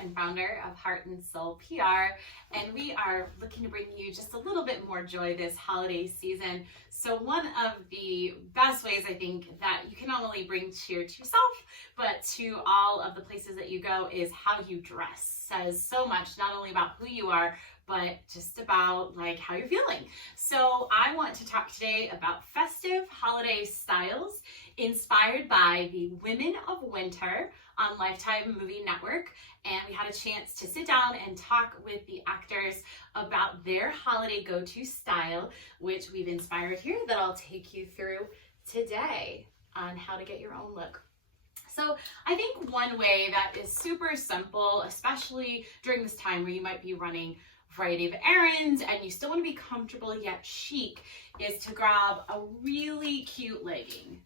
and founder of Hart and Soul PR, and we are looking to bring you just a little bit more joy this holiday season. So one of the best ways I think that you can not only bring cheer to yourself, but to all of the places that you go is how you dress. Says so much, not only about who you are, but just about like how you're feeling. So I want to talk today about festive holiday styles inspired by the Women of Winter on Lifetime Movie Network. And we had a chance to sit down and talk with the actors about their holiday go-to style, which we've inspired here that I'll take you through today on how to get your own look. So I think one way that is super simple, especially during this time where you might be running a variety of errands and you still want to be comfortable yet chic, is to grab a really cute legging.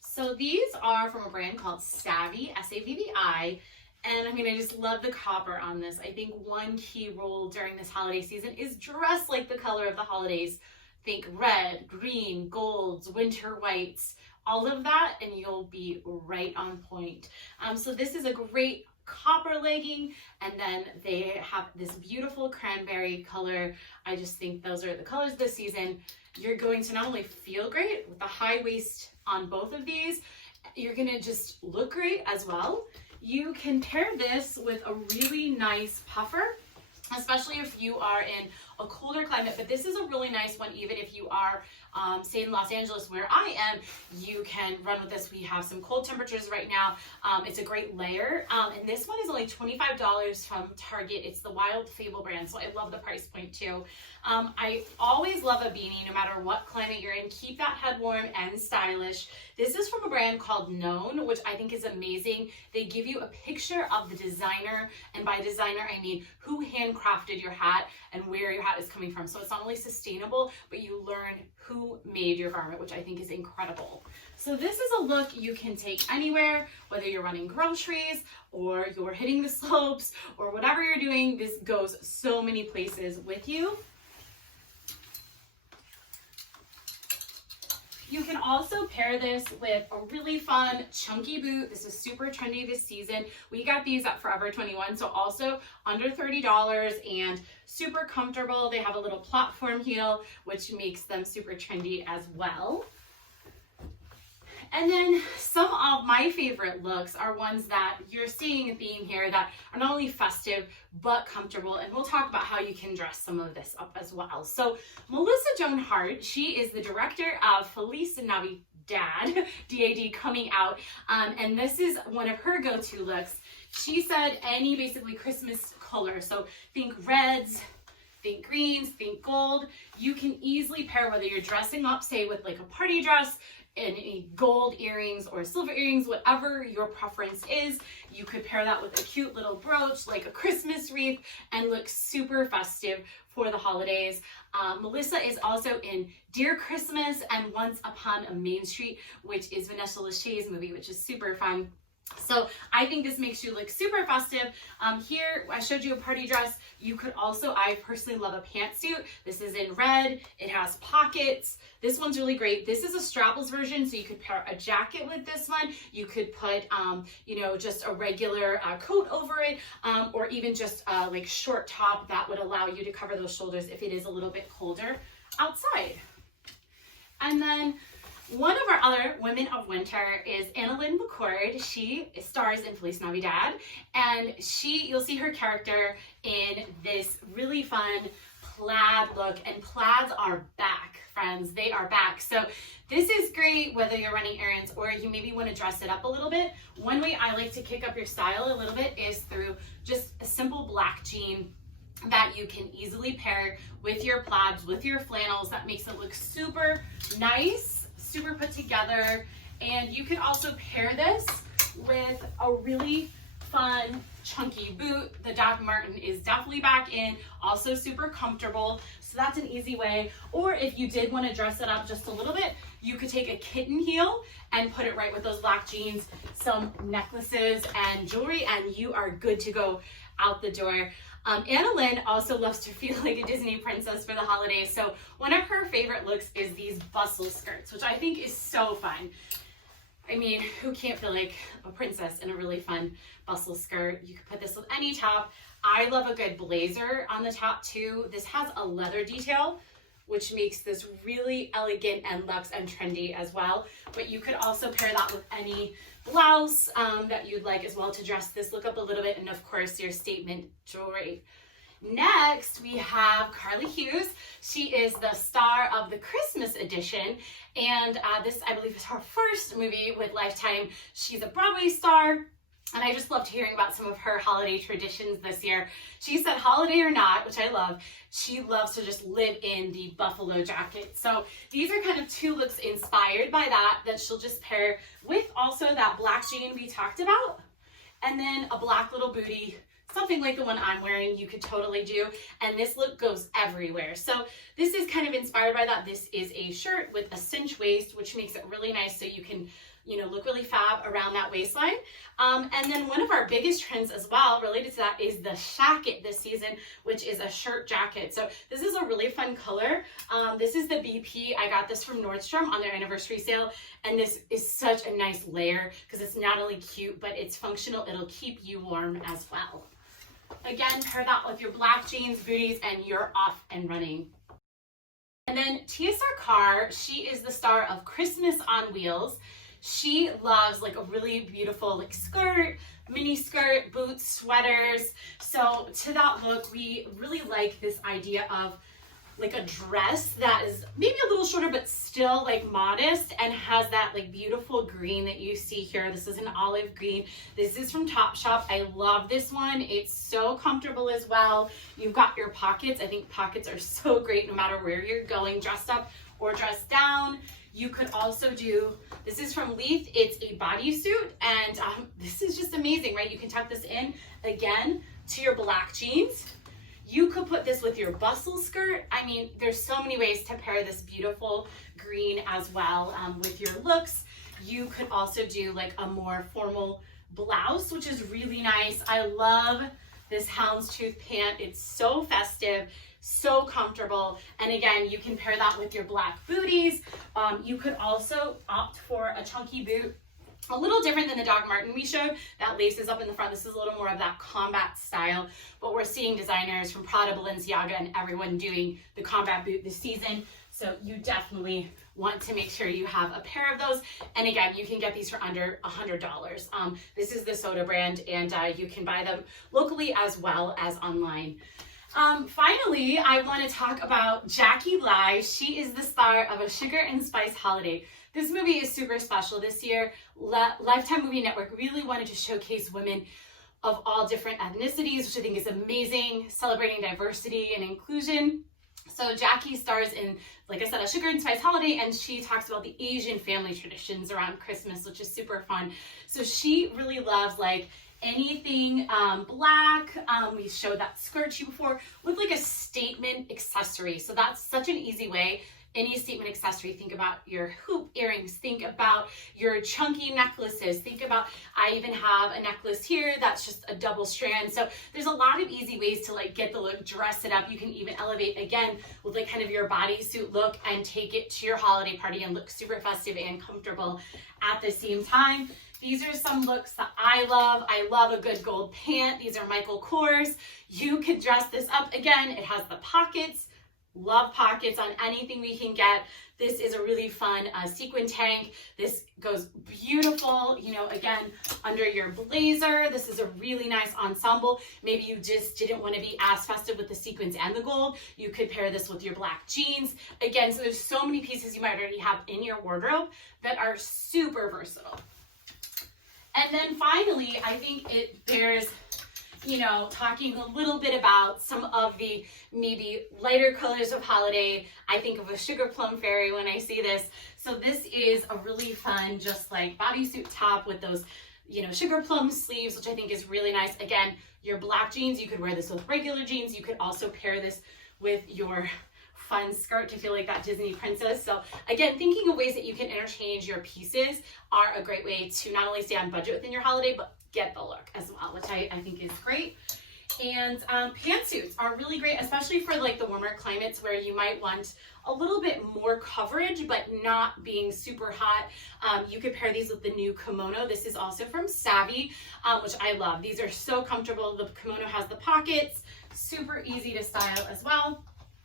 So these are from a brand called Savvy, S-A-V-V-I, and I mean, I just love the copper on this. I think one key rule during this holiday season is dress like the color of the holidays. Think red, green, golds, winter whites, all of that, and you'll be right on point. So this is a great copper legging, and then they have this beautiful cranberry color. I just think those are the colors this season. You're going to not only feel great with the high waist on both of these, you're gonna just look great as well. You can pair this with a really nice puffer, especially if you are in a colder climate, but this is a really nice one even if you are say in Los Angeles where I am. You can run with this. We have some cold temperatures right now. It's a great layer, and this one is only $25 from Target. It's the Wild Fable brand, so I love the price point too. I always love a beanie no matter what climate you're in. Keep that head warm and stylish. This is from a brand called Known, which I think is amazing. They give you a picture of the designer, and by designer I mean who handcrafted your hat and where your hat is coming from. So it's not only sustainable, but you learn who made your garment, which I think is incredible. So this is a look you can take anywhere, whether you're running groceries or you're hitting the slopes or whatever you're doing. This goes so many places with you. You can also pair this with a really fun chunky boot. This is super trendy this season. We got these at Forever 21, so also under $30 and super comfortable. They have a little platform heel, which makes them super trendy as well. And then some of my favorite looks are ones that you're seeing a theme here that are not only festive, but comfortable. And we'll talk about how you can dress some of this up as well. So Melissa Joan Hart, she is the director of Feliz Navidad, D-A-D, coming out. And this is one of her go-to looks. She said any basically Christmas color. So think reds, think greens, think gold. You can easily pair whether you're dressing up, say with like a party dress, and any gold earrings or silver earrings, whatever your preference is. You could pair that with a cute little brooch, like a Christmas wreath, and look super festive for the holidays. Melissa is also in Dear Christmas and Once Upon a Main Street, which is Vanessa Lachey's movie, which is super fun. So I think this makes you look super festive. Here, I showed you a party dress. You could also, I personally love a pantsuit. This is in red. It has pockets. This one's really great. This is a strapless version, so you could pair a jacket with this one. You could put, you know, just a regular coat over it, or even just like short top that would allow you to cover those shoulders if it is a little bit colder outside. And then one of our other Women of Winter is Annalynne Mccord. She stars in Feliz Navidad, and you'll see her character in this really fun plaid look, and plaids are back, friends. They are back. So this is great whether you're running errands or you maybe want to dress it up a little bit. One way I like to kick up your style a little bit is through just a simple black jean that you can easily pair with your plaids, with your flannels. That makes it look super nice, super put together. And you can also pair this with a really fun chunky boot. The Doc Marten is definitely back in, also super comfortable, so that's an easy way. Or if you did want to dress it up just a little bit, you could take a kitten heel and put it right with those black jeans, some necklaces and jewelry, and you are good to go out the door. Annalynne also loves to feel like a Disney princess for the holidays, so one of her favorite looks is these bustle skirts, which I think is so fun. I mean, who can't feel like a princess in a really fun bustle skirt? You could put this with any top. I love a good blazer on the top too. This has a leather detail, which makes this really elegant and luxe and trendy as well. But you could also pair that with any blouse that you'd like as well to dress this look up a little bit. And of course, your statement jewelry. Next, we have Carly Hughes. She is the star of the Christmas edition, and this, I believe, is her first movie with Lifetime. She's a Broadway star, and I just loved hearing about some of her holiday traditions this year. She said, holiday or not, which I love, she loves to just live in the buffalo jacket. So these are kind of two looks inspired by that she'll just pair with also that black jean we talked about, and then a black little bootie. Something like the one I'm wearing, you could totally do. And this look goes everywhere. So this is kind of inspired by that. This is a shirt with a cinch waist, which makes it really nice so you can, you know, look really fab around that waistline. And then one of our biggest trends as well related to that is the shacket this season, which is a shirt jacket. So this is a really fun color. This is the BP. I got this from Nordstrom on their anniversary sale. And this is such a nice layer because it's not only cute, but it's functional. It'll keep you warm as well. Again, pair that with your black jeans, booties, and you're off and running. And then Tia Sarkar, she is the star of Christmas on Wheels. She loves like a really beautiful like skirt, mini skirt, boots, sweaters. So to that look, we really like this idea of like a dress that is maybe a little shorter but still like modest and has that like beautiful green that you see here. This is an olive green. This is from Topshop. I love this one. It's so comfortable as well. You've got your pockets. I think pockets are so great no matter where you're going, dressed up or dressed down. You could also do, this is from Leith. It's a bodysuit, and this is just amazing, right? You can tuck this in again to your black jeans. You could put this with your bustle skirt. I mean, there's so many ways to pair this beautiful green as well with your looks. You could also do like a more formal blouse, which is really nice. I love this houndstooth pant. It's so festive, so comfortable. And again, you can pair that with your black booties. You could also opt for a chunky boot. A little different than the Doc Marten we showed, that laces up in the front. This is a little more of that combat style, but we're seeing designers from Prada, Balenciaga, and everyone doing the combat boot this season. So you definitely want to make sure you have a pair of those. And again, you can get these for under $100. This is the Soda brand, and you can buy them locally as well as online. Finally, I want to talk about Jackie Lai. She is the star of A Sugar and Spice Holiday. This movie is super special this year. Lifetime Movie Network really wanted to showcase women of all different ethnicities, which I think is amazing, celebrating diversity and inclusion. So Jackie stars in, like I said, A Sugar and Spice Holiday, and she talks about the Asian family traditions around Christmas, which is super fun. So she really loves like anything black. We showed that skirt to you before with like a statement accessory. So that's such an easy way. Any statement accessory, think about your hoop earrings, think about your chunky necklaces, think about, I even have a necklace here that's just a double strand. So there's a lot of easy ways to like get the look, dress it up. You can even elevate again with like kind of your bodysuit look and take it to your holiday party and look super festive and comfortable at the same time. These are some looks that I love. I love a good gold pant. These are Michael Kors. You could dress this up again. It has the pockets. Love pockets on anything we can get. This is a really fun sequin tank. This goes beautiful, you know, again, under your blazer. This is a really nice ensemble. Maybe you just didn't want to be as festive with the sequins and the gold. You could pair this with your black jeans. Again, so there's so many pieces you might already have in your wardrobe that are super versatile. And then finally, I think it bears, you know, talking a little bit about some of the maybe lighter colors of holiday. I think of a sugar plum fairy when I see this. So this is a really fun, just like bodysuit top with those, you know, sugar plum sleeves, which I think is really nice. Again, your black jeans, you could wear this with regular jeans. You could also pair this with your fun skirt to feel like that Disney princess. So again, thinking of ways that you can interchange your pieces are a great way to not only stay on budget within your holiday, but get the look as well, which I think is great. And pantsuits are really great, especially for like the warmer climates where you might want a little bit more coverage, but not being super hot. You could pair these with the new Kimono. This is also from Savvy, which I love. These are so comfortable. The Kimono has the pockets, super easy to style as well.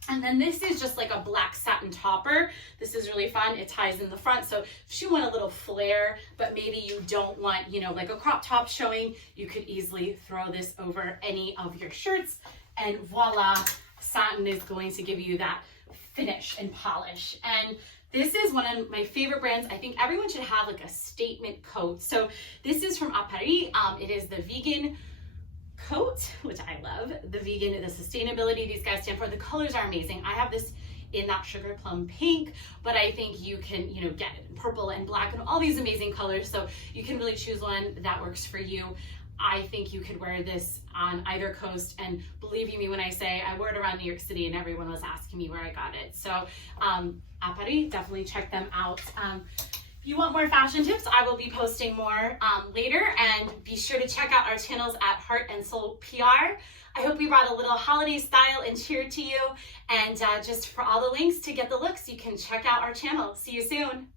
And then this is just like a black satin topper. This is really fun. It ties in the front. So if you want a little flare, but maybe you don't want, you know, like a crop top showing, you could easily throw this over any of your shirts, and voila, satin is going to give you that finish and polish. And this is one of my favorite brands. I think everyone should have like a statement coat. So this is from Paris. It is the vegan coat, which I love. The vegan, the sustainability these guys stand for. The colors are amazing. I have this in that sugar plum pink, but I think you can, you know, get it in purple and black and all these amazing colors. So you can really choose one that works for you. I think you could wear this on either coast, and believe you me when I say I wore it around New York City and everyone was asking me where I got it. So Paris, definitely check them out. If you want more fashion tips, I will be posting more later, and be sure to check out our channels at Hart and Soul PR. I hope we brought a little holiday style and cheer to you, and just for all the links to get the looks, you can check out our channel. See you soon.